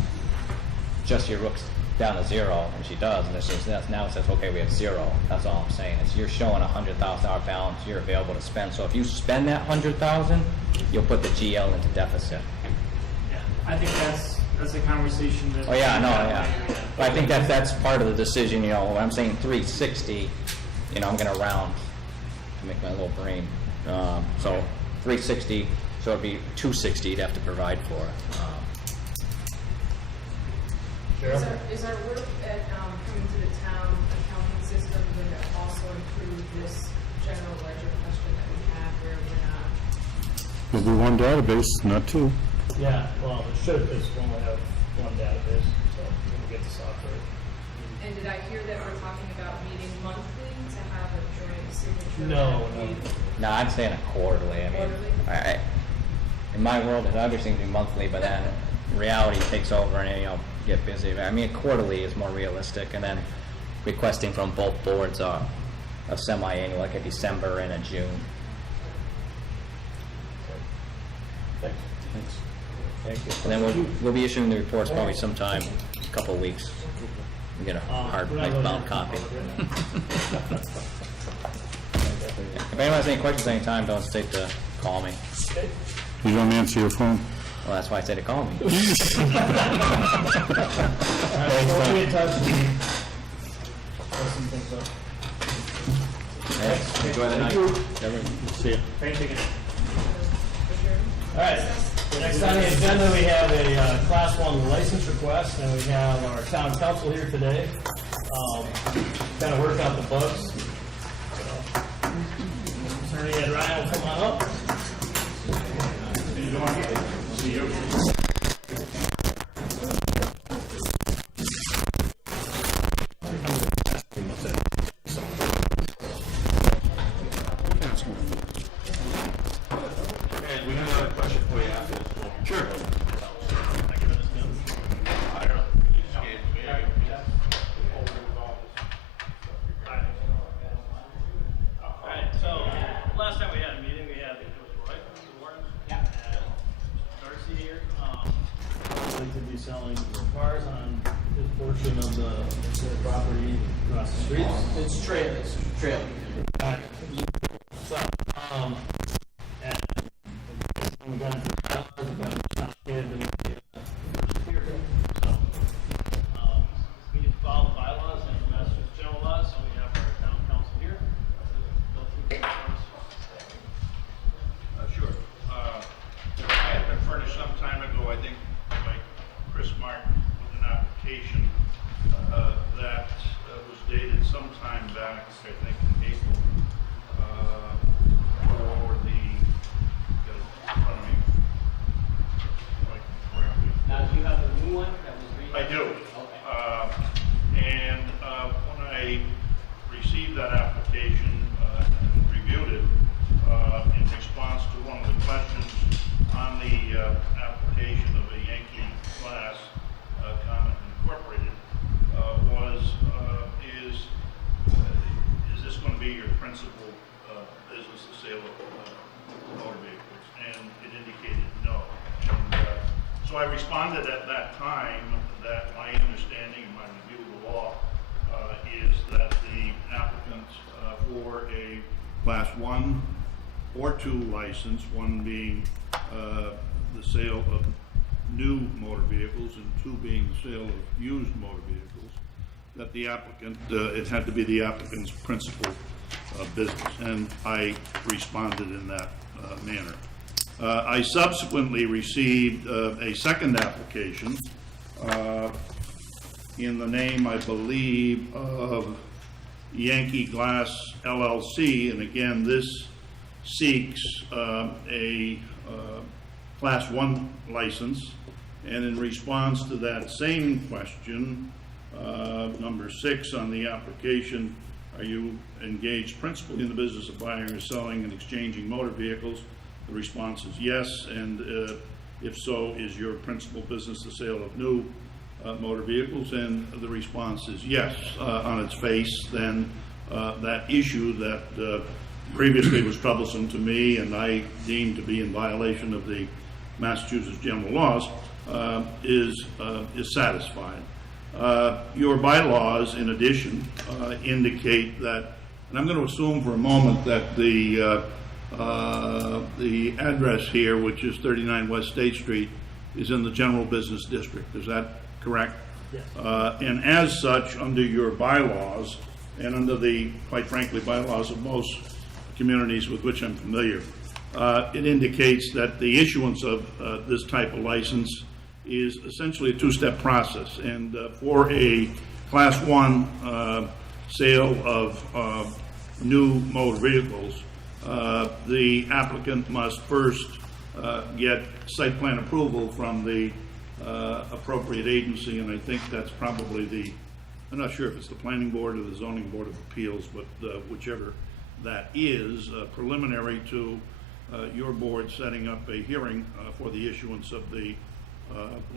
just your rooks down to 0, and she does, and now it says, okay, we have 0. That's all I'm saying, is you're showing a $100,000 balance you're available to spend. So if you spend that 100,000, you'll put the GL into deficit. Yeah, I think that's a conversation that. Oh, yeah, no, yeah. But I think that's part of the decision, when I'm saying 360, I'm gonna round to make my little brain. So 360, so it'd be 260 you'd have to provide for it. Is our work at coming to the town accounting system going to also include this general ledger question that we have where we're not? There'll be one database, not two. Yeah, well, it should, because when we have one database, so we'll get the software. And did I hear that we're talking about meeting monthly to have a joint signature? No. No, I'm saying a quarterly. I mean, Quarterly? in my world, it obviously seems to be monthly, but then reality takes over and, you know, get busy. I mean, quarterly is more realistic, and then requesting from both boards a semi-annual, like a December and a June. Thank you. And then we'll be issuing the reports probably sometime, a couple of weeks. We get a hard, bound copy. If anyone has any questions anytime, don't hesitate to call me. You don't answer your phone. Well, that's why I said to call me. We'll be in touch. Some things up. Hey, enjoy the night. See ya. Thanks again. All right, next on the agenda, we have a Class 1 license request, and we have our town council here today. Kind of work out the bugs. Attorney Ed Ryan will come on up. And we have another question for you after this. Sure. Alright, so last time we had a meeting, we had Warren and Darcy here. Like to be selling cars on his portion of the property across the street. It's trailing. So, and we're going to we need to follow the bylaws and Massachusetts general laws, so we have our town council here. Go through the Sure. I had been furnished some time ago, I think, by Chris Martin, with an application that was dated sometime back, I think, in April, for the, got it in front of me. Now, do you have the new one that was read? I do. And when I received that application and reviewed it, in response to one of the questions on the application of a Yankee Glass Comet Incorporated is this going to be your principal business, the sale of motor vehicles? And it indicated no. And so I responded at that time that my understanding and my review of the law is that the applicant for a Class 1 or 2 license, one being the sale of new motor vehicles and 2 being the sale of used motor vehicles, that the applicant, it had to be the applicant's principal business, and I responded in that manner. I subsequently received a second application in the name, I believe, of Yankee Glass LLC, and again, this seeks a Class 1 license, and in response to that same question, number 6 on the application, are you engaged principally in the business of buying or selling and exchanging motor vehicles? The response is yes, and if so, is your principal business the sale of new motor vehicles? And the response is yes. On its face, then that issue that previously was troublesome to me and I deemed to be in violation of the Massachusetts general laws is satisfied. Your bylaws, in addition, indicate that, and I'm going to assume for a moment that the address here, which is 39 West State Street, is in the general business district. Is that correct? Yes. And as such, under your bylaws, and under the, quite frankly, bylaws of most communities with which I'm familiar, it indicates that the issuance of this type of license is essentially a two-step process. And for a Class 1 sale of new motor vehicles, the applicant must first get site plan approval from the appropriate agency, and I think that's probably I'm not sure if it's the planning board or the zoning board of appeals, but whichever that is, preliminary to your board setting up a hearing for the issuance of the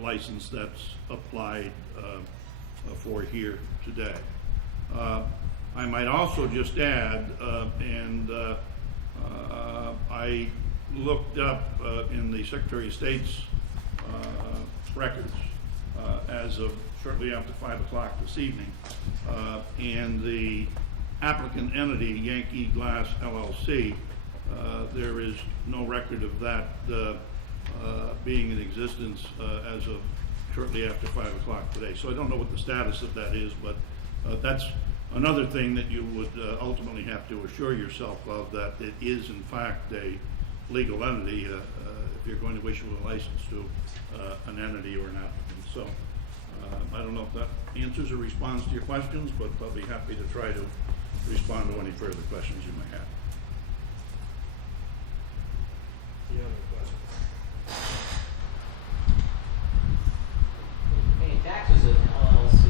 license that's applied for here today. I might also just add, I looked up in the Secretary of State's records as of shortly after 5 o'clock this evening, and the applicant entity, Yankee Glass LLC, there is no record of that being in existence as of shortly after 5 o'clock today. So I don't know what the status of that is, but that's another thing that you would ultimately have to assure yourself of, that it is in fact a legal entity if you're going to issue a license to an entity or an applicant. So I don't know if that answers or responds to your questions, but I'll be happy to try to respond to any further questions you may have. Do you have any questions? Paying taxes in LLC, so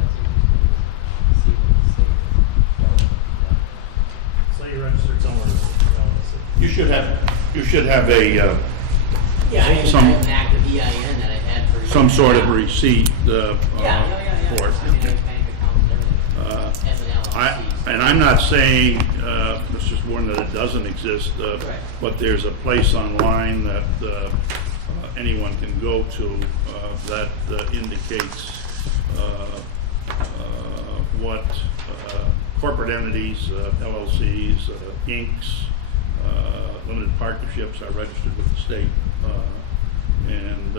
that's interesting to see what the state. So you're registered somewhere as LLC. You should have a Yeah, I some- have an active EIN that I've had for years. some sort of receipt Yeah. for it. I mean, I have bank accounts and everything, as an LLC. And I'm not saying, Mr. Warren, that it doesn't exist, but there's a place online that anyone can go to that indicates what corporate entities, LLCs, Incs, limited partnerships are registered with the state, and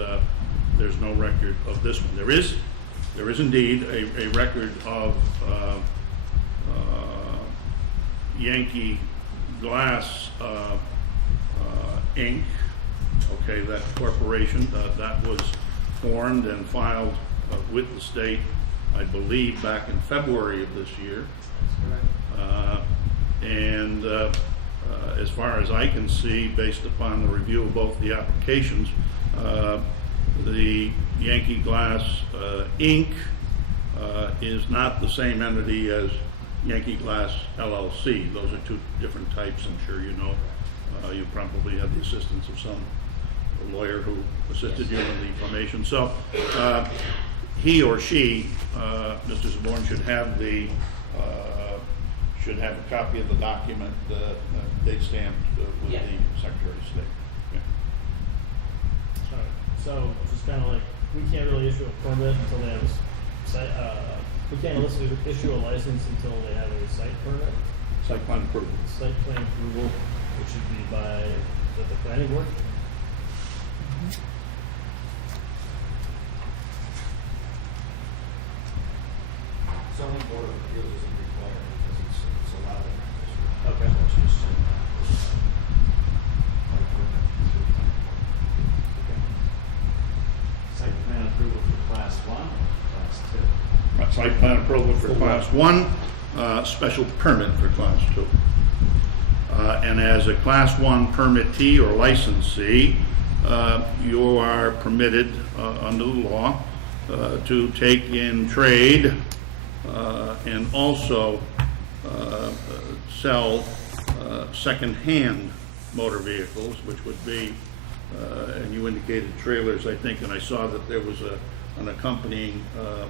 there's no record of this one. There is indeed a record of Yankee Glass Inc., okay, that corporation, that was formed and filed with the state, I believe, back in February of this year. And as far as I can see, based upon the review of both the applications, the Yankee Glass Inc. Is not the same entity as Yankee Glass LLC. Those are two different types, I'm sure you know. You probably had the assistance of some lawyer who assisted you in the information. So he or she, Mr. Zaborn, should have a copy of the document date stamped with Yeah. the Secretary of State. Yeah. All right. So just kind of like, we can't really issue a permit until they have a we can't issue a license until they have a site permit. Site plan approval. Site plan approval, which should be by the planning board. Zoning board of appeals isn't required because it's allowed in that district. Okay. That's just saying that. Site plan approval for class 1 or class 2? Site plan approval for class 1, special permit for class 2. And as a class 1 permittee or licensee, you are permitted under the law to take in trade and also sell second-hand motor vehicles, which would be, and you indicated trailers, I think, and I saw that there was an accompanying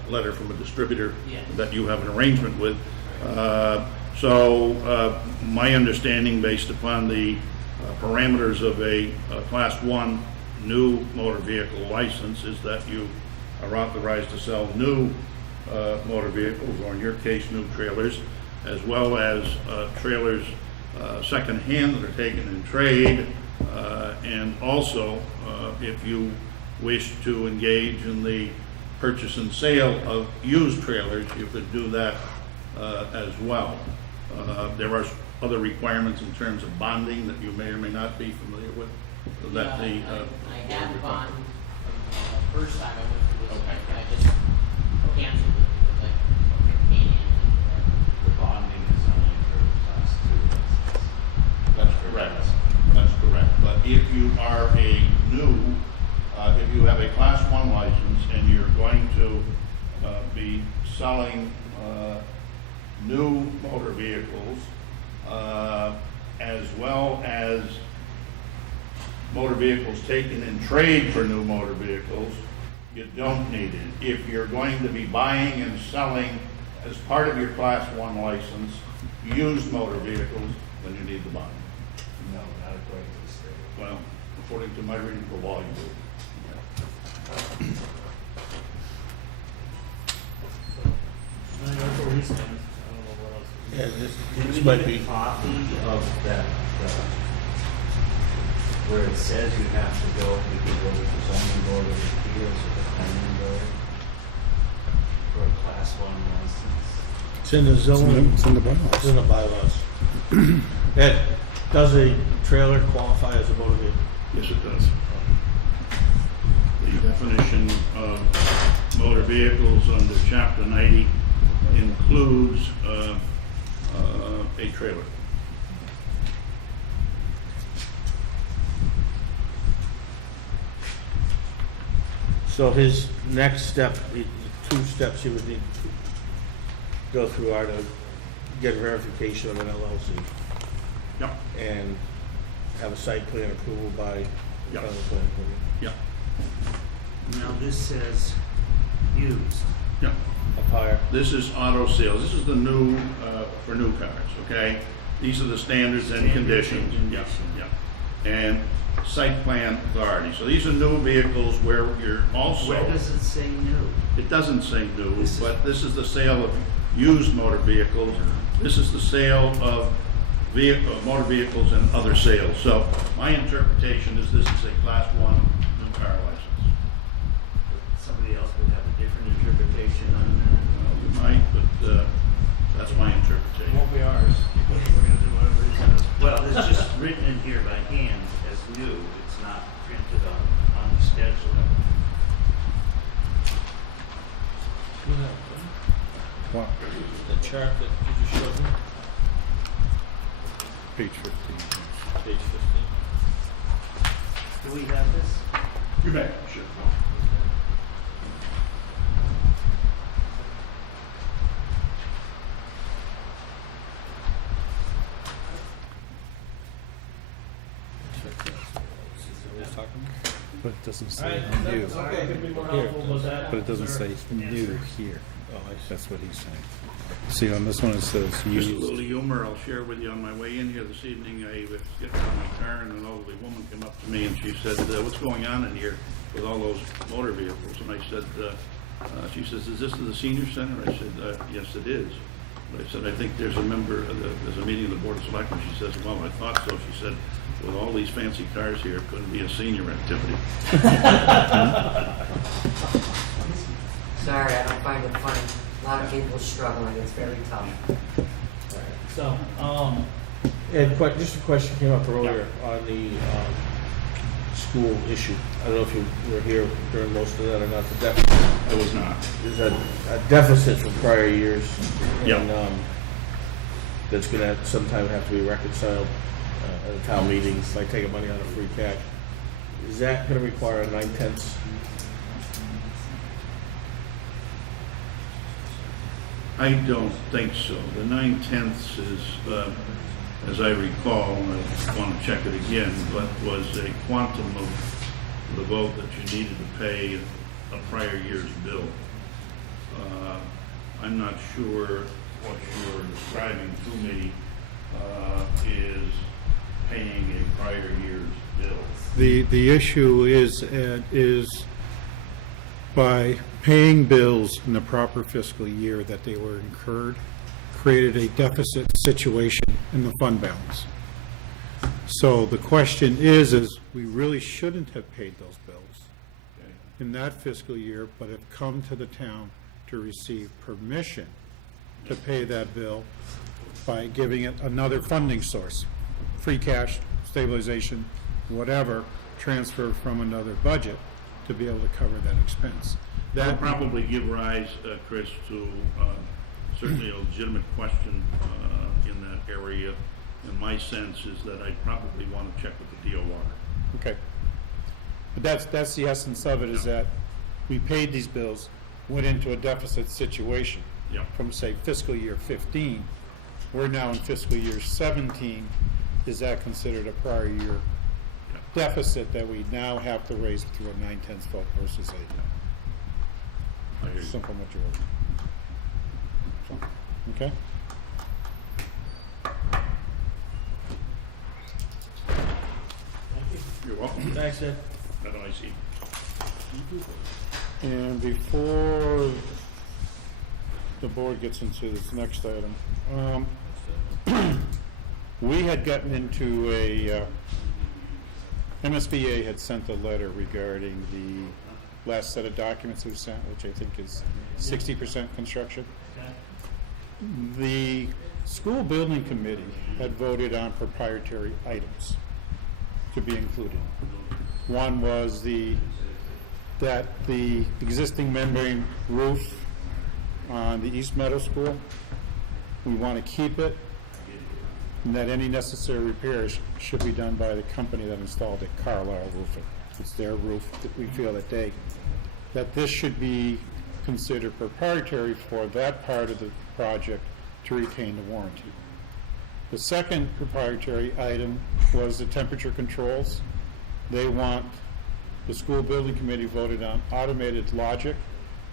letter from a distributor that you have an arrangement with. So my understanding, based upon the parameters of a Class 1 new motor vehicle license, is that you are authorized to sell new motor vehicles, or in your case, new trailers, as well as trailers second-hand that are taken in trade, and also if you wish to engage in the purchase and sale of used trailers, you could do that as well. There are other requirements in terms of bonding that you may or may not be familiar with. That I had a bond the first time I went through this, and I just canceled it because I can't handle it. The bonding is only for class 2 license. That's correct. That's correct. But if you are a new if you have a Class 1 license and you're going to be selling new motor vehicles, as well as motor vehicles taken in trade for new motor vehicles, you don't need it. If you're going to be buying and selling as part of your Class 1 license, used motor vehicles, then you need the bond. No, not according to the state. Well, according to my reading of the law, you do. That's where he stands. I don't know what else. Yeah, this might be, Copy of that, where it says you have to go, you can go to the zoning board of appeals or the planning board for a class 1 license. it's in the zoning, It's in the it's in bylaws. the bylaws. Ed, does a trailer qualify as a motor vehicle? Yes, it does. The definition of motor vehicles under Chapter 90 includes a trailer. So his next step, the 2 steps he would need to go through are to get verification of an LLC Yep, and have a site plan approval by Yep. the planning board. yep, Now this says used. yep. Up higher. This is auto sales. This is the new, for new cars, okay? These are the standards and conditions. Yep, yep. And site plan authority. So these are new vehicles where you're also. Where does it say new? It doesn't say new, This is- but this is the sale of used motor vehicles. This is the sale of motor vehicles and other sales. So my interpretation is this is a Class 1 new car license. Somebody else would have a different interpretation on that. Well, you might, but that's my interpretation. Won't be ours. We're gonna do whatever it says. Well, it's just written in here by hand as new. It's not printed on the schedule. Wow. The chart that you just showed me, Page 15. page 15. Do we have this? You bet, sure. But it doesn't say Alright, new. okay, could be more Here. helpful with that. But it doesn't say new here. Oh, I see. That's what he's saying. See, on this one it says Just a used. little humor I'll share with you on my way in here this evening. I was getting out of my car and an elderly woman came up to me and she said, what's going on in here with all those motor vehicles? And I said, she says, is this the senior center? I said, yes, it is. But I said, I think there's a there's a meeting of the Board of Selectmen. She says, well, I thought so. She said, with all these fancy cars here, it couldn't be a senior activity. Sorry, I don't find it funny. A lot of people struggling, it's very tough. So, Ed, just a question came up earlier on the school issue. I don't know if you were here during most of that or not. The deficit, I was not. there's a deficit from prior years. Yeah. And that's gonna sometime have to be reconciled at a town meeting by taking money out of free cash. Is that gonna require a 9/10? I don't think so. The 9/10 is, as I recall, and I want to check it again, but was a quantum of the vote that you needed to pay a prior year's bill. I'm not sure what you're describing to me is paying a prior year's bill. The issue is by paying bills in the proper fiscal year that they were incurred, created a deficit situation in the fund balance. So the question is we really shouldn't have paid those bills in that fiscal year, but have come to the town to receive permission to pay that bill by giving it another funding source, free cash, stabilization, whatever, transfer from another budget to be able to cover that expense. That That would probably give rise, Chris, to certainly a legitimate question in that area. And my sense is that I'd probably want to check with the DOR. Okay. But that's the essence of it, is that we paid these bills, went into a deficit situation. Yeah. From, say, fiscal year 15. We're now in fiscal year 17. Is that considered a prior year deficit that we now have to raise through a 9/10 vote versus a I hear you. simple majority? So, okay? You're welcome. Thanks, Ed. Have a nice evening. And before the board gets into this next item, we had gotten into MSBA had sent a letter regarding the last set of documents we sent, which I think is 60% construction. The school building committee had voted on proprietary items to be included. One was that the existing membrane roof on the East Meadow School, we want to keep it, and that any necessary repairs should be done by the company that installed it, Carlisle Roofing. It's their roof that we feel that this should be considered proprietary for that part of the project to retain the warranty. The second proprietary item was the temperature controls. They want, the school building committee voted on automated logic,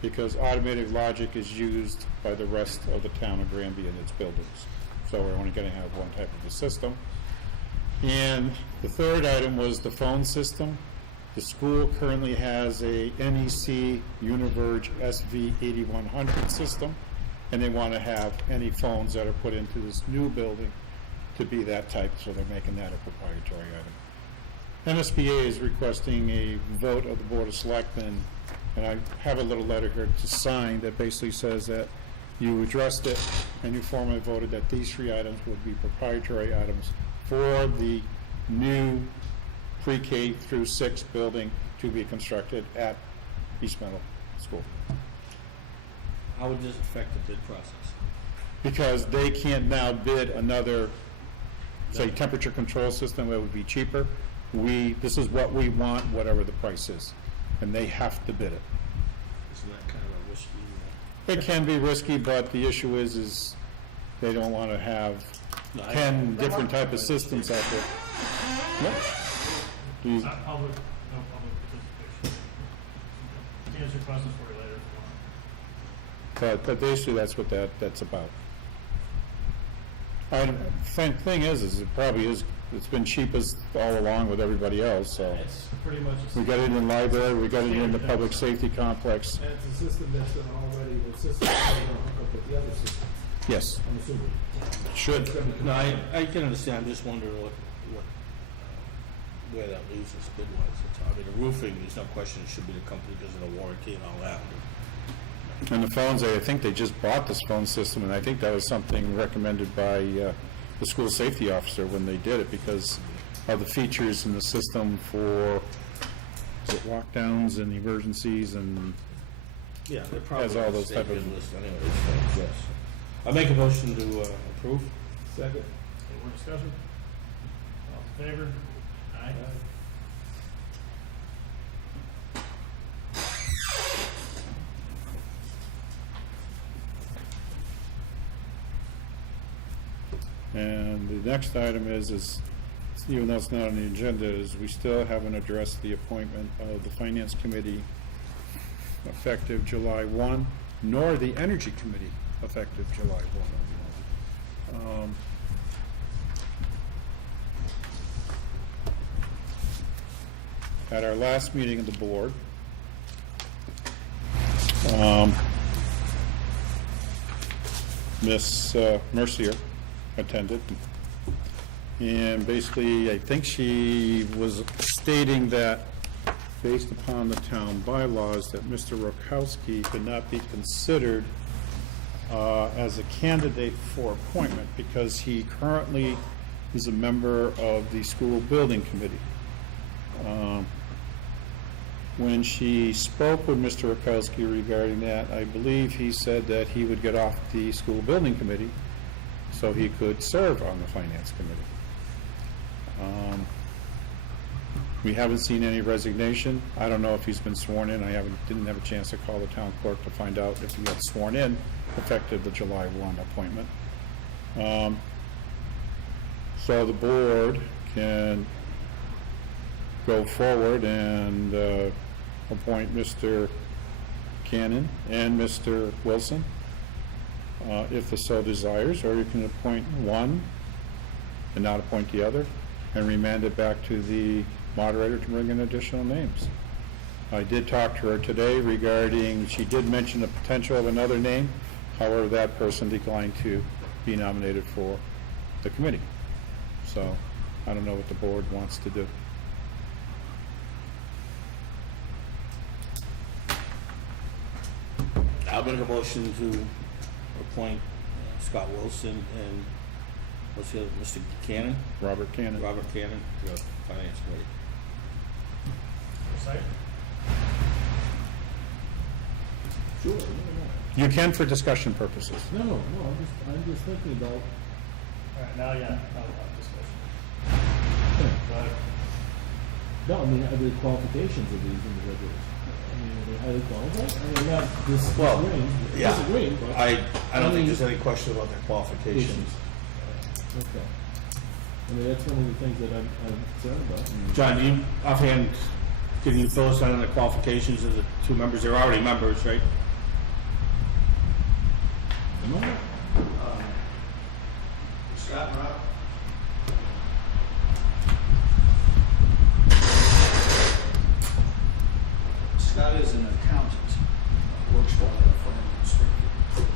because automated logic is used by the rest of the town of Granby in its buildings. So we're only going to have one type of a system. And the third item was the phone system. The school currently has a NEC Univerge SV8100 system, and they want to have any phones that are put into this new building to be that type, so they're making that a proprietary item. MSBA is requesting a vote of the Board of Selectmen, and I have a little letter here to sign that basically says that you addressed it and you formally voted that these three items would be proprietary items for the new pre-K through 6 building to be constructed at East Meadow School. How would this affect the bid process? Because they can't now bid another, say, temperature control system that would be cheaper. This is what we want, whatever the price is, and they have to bid it. Isn't that kind of a risky? It can be risky, but the issue is they don't want to have No, I- 10 different type of systems out there. Yep. These- Not public, no public participation. Can answer questions for you later if you want. But basically, that's what that's about. Thing is it probably is, it's been cheapest all along with everybody else, so. It's pretty much. We got it in library, we got it in the public safety complex. And it's a system that's already, the system is going to hook up with the other system, Yes, I'm assuming. should. No, I can understand, I'm just wondering where that leaves us bid-wise. I mean, the roofing, there's no question it should be the company because of the warranty and all that. And the phones, I think they just bought this phone system, and I think that was something recommended by the school safety officer when they did it, because of the features in the system for, is it lockdowns and emergencies and, Yeah, they're probably Has all on the those state type of- bid list anyways, so, yes. I make a motion to approve. Second. Any more discussion? All in favor? Aye. and the next item is, even though it's not on the agenda, is we still haven't addressed the appointment of the Finance Committee effective July 1, nor the Energy Committee effective July 1. At our last meeting of the board, Miss Mercier attended, and basically, I think she was stating that, based upon the town bylaws, that Mr. Rokowski could not be considered as a candidate for appointment because he currently is a member of the school building committee. When she spoke with Mr. Rokowski regarding that, I believe he said that he would get off the school building committee so he could serve on the finance committee. We haven't seen any resignation. I don't know if he's been sworn in. Didn't have a chance to call the town clerk to find out if he got sworn in, effective the July 1 appointment. So the board can go forward and appoint Mr. Cannon and Mr. Wilson, if the so desires, or you can appoint one and not appoint the other, and remand it back to the moderator to bring in additional names. I did talk to her today regarding, she did mention the potential of another name, however, that person declined to be nominated for the committee. So, I don't know what the board wants to do. I'll make a motion to appoint Scott Wilson and, what's the other, Mr. Cannon? Robert Cannon. Robert Cannon to the Finance Committee. Sure, no. You can for discussion purposes. No, I'm just thinking about, All right, now, yeah, now we'll have discussion. no, I mean, the qualifications of these individuals. I mean, are they highly qualified? I mean, not disagreeing, but. I don't think there's any question about their qualifications. Okay. I mean, that's one of the things that I'm concerned about. I mean, John, do you, offhand, can you fill us in on the qualifications of the two members? They're already members, right? am I? Scott and Rob? Scott is an accountant, works for a firm in Springfield.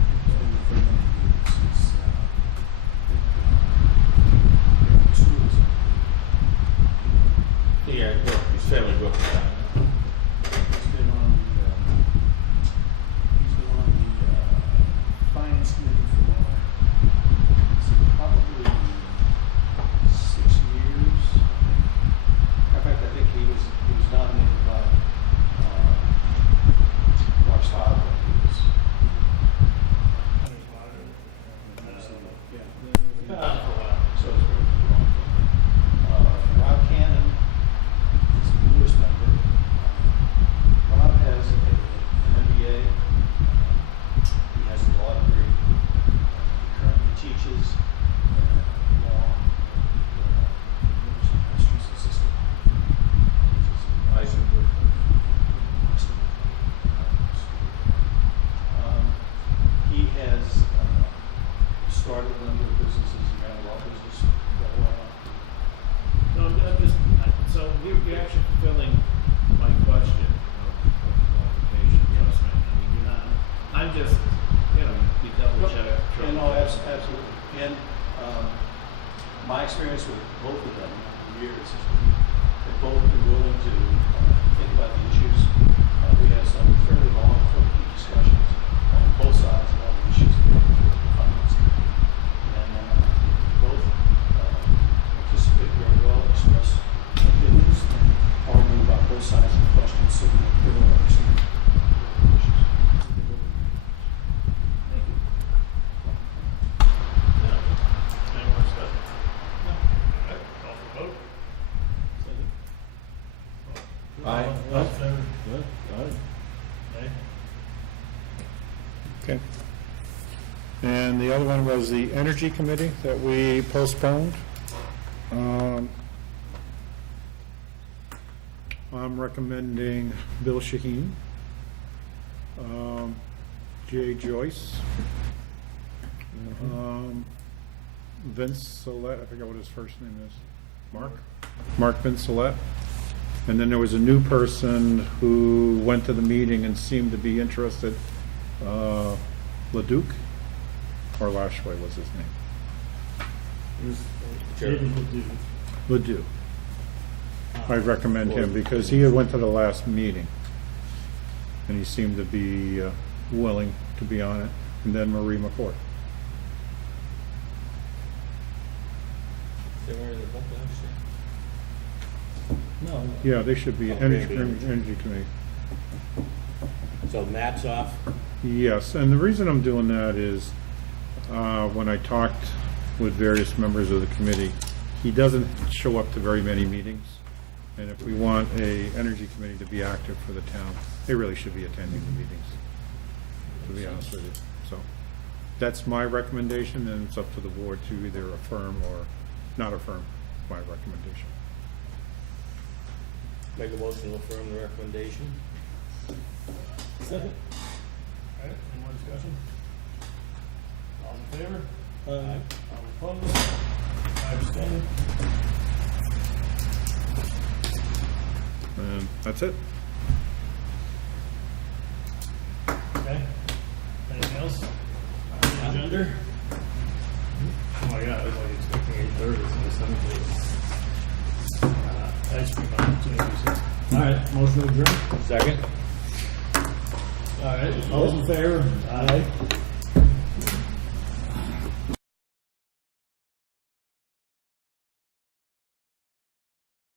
Yeah, he's fairly good with that. He's been on the finance committee for probably 6 years. In fact, I think he was nominated by Mark's father. He was so it's very long. Rob Cannon is the newest member. Rob has an MBA. He has a law degree. He currently teaches law at the Massachusetts system. Eisenberg. He has started a number of businesses, he ran a law business for a while. No, I'm just, so you're actually fulfilling my question of qualification, trust me. I mean, you're not, I'm just, you double check. And no, absolutely. And my experience with both of them for years has been, they've both been willing to think about the issues. We had some fairly long, fruitful discussions on both sides of all the issues of the finance. And both participate very well, express opinions, and argue about both sides of the question, so we can clearly understand the issues. Any more discussion? No. Okay, call for vote. Aye. Good, all right. Okay. Okay. And the other one was the Energy Committee that we postponed. I'm recommending Bill Shaheen, Jay Joyce, Vince Solette, I forget what his first name is. Mark Vince Solette. And then there was a new person who went to the meeting and seemed to be interested, Leduc, or Lashway was his name. David will do. Ledoux. I recommend him because he went to the last meeting and he seemed to be willing to be on it. And then Marie McCourt. No, Yeah, they should be Energy Committee. So Matt's off. Yes, and the reason I'm doing that is when I talked with various members of the committee, he doesn't show up to very many meetings. And if we want a energy committee to be active for the town, they really should be attending the meetings, to be honest with you. So that's my recommendation, and it's up to the board to either affirm or not affirm my recommendation. Make a motion to affirm the recommendation. Second. All right, any more discussion? All in favor? All opposed? I abstain. And that's it. Okay. Anything else? On the agenda? Oh my God, I was like expecting 8:30, it's only 7:30. Ice cream opportunities. All right, motion to adjourn. Second? All right, all those in favor? Aye.